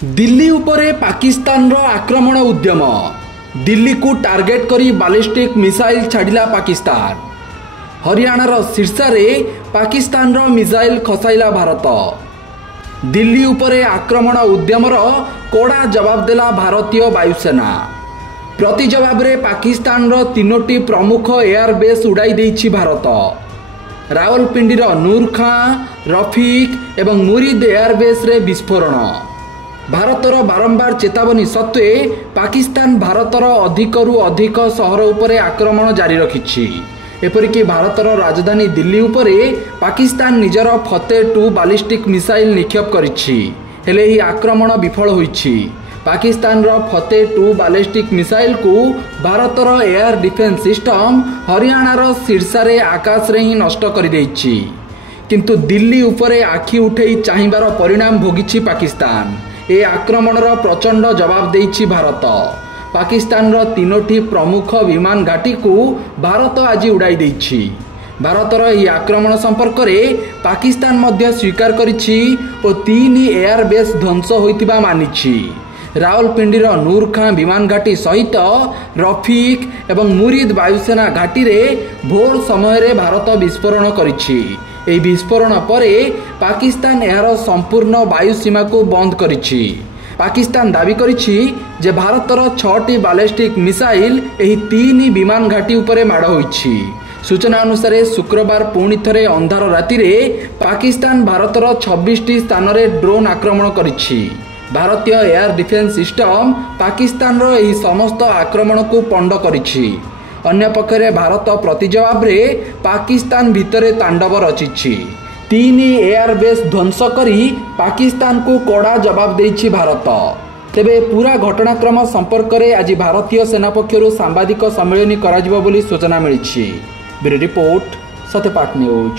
दिल्ली उपरे पाकिस्तान रो आक्रमण उद्यम। दिल्ली को टार्गेट करी बालिस्टिक मिसाइल छाड़िला पाकिस्तान। हरियाणार शीर्षारे पाकिस्तान रो मिसाइल खसाइला भारत। दिल्ली उपरे आक्रमण उद्यमर कड़ा जवाब देला भारतीय वायुसेना। प्रति जवाब रे पाकिस्तान रो तीनोटी प्रमुख एयरबेस उड़ाई देइछि भारत। रावलपिंडीर नूर खां, रफीक एवं मुरीद एयरबेस रे विस्फोरण। भारतर बारंबार चेतावनी सत्वे पाकिस्तान भारतर अधिकरू अधिक सहर उपरे आक्रमण जारी रखिछि। एपरिकी भारतर राजधानी दिल्ली उपरे पाकिस्तान निजर फतेह-2 बालिस्टिक मिसाइल निक्षेप करिछि। हेले ही आक्रमण विफल होइछि। पाकिस्तान रो फतेह-2 बालिस्टिक मिसाइल को भारतर एयर डिफेंस सिस्टम हरियाणार शीर्षारे आकाश रे ही नष्ट करि दैछि। किंतु दिल्ली उपरे आखि उठेई चाहिबार परिणाम भोगिछि पाकिस्तान। ए आक्रमणर प्रचंड जवाब देइछि भारत। पाकिस्तान रो तीनोटी प्रमुख विमान घाटी को भारत आज उड़ाई देइछि। भारतर यह आक्रमण संपर्क में पाकिस्तान मध्य स्वीकार करिछि और 3 एयरबेस ध्वंस होइतिबा मानिछि। रावलपिंडीर नूर खां विमान घाटी सहित रफीक एवं मुरीद वायुसेना घाटी रे भोर समय रे भारत विस्फोरण करिछि। এই বিস্ফোরণ পরে পাকিস্তান এর সম্পূর্ণ বায়ু সীমা को बंद করেছে। পাকিস্তান দাবি করেছে যে ভারতর 6টি ব্যালিস্টিক মিসাইল এই 3 বিমান ঘাটি উপরে মাড় হইছে। सूचना अनुसार शुक्रवार पुणी थरे अंधार रातिरे पाकिस्तान भारतर 26टी स्थान रे ड्रोन आक्रमण करिछि। भारतीय एयर डिफेंस सिस्टम पाकिस्तान रो एही समस्त आक्रमण को पंड करिछि। अन्य पक्षरे भारत प्रति जवाब रे पाकिस्तान भितरे तांडव रचिछि। 3 एयरबेस ध्वंस करी पाकिस्तान को कड़ा जवाब देइछि भारत। तेबे पूरा घटनाक्रम संपर्क में आज भारतीय सेना पक्षरु सांबादिक सम्मेलन करा जिवो बोली सूचना मिलिछि। Bureau report Satyapath news.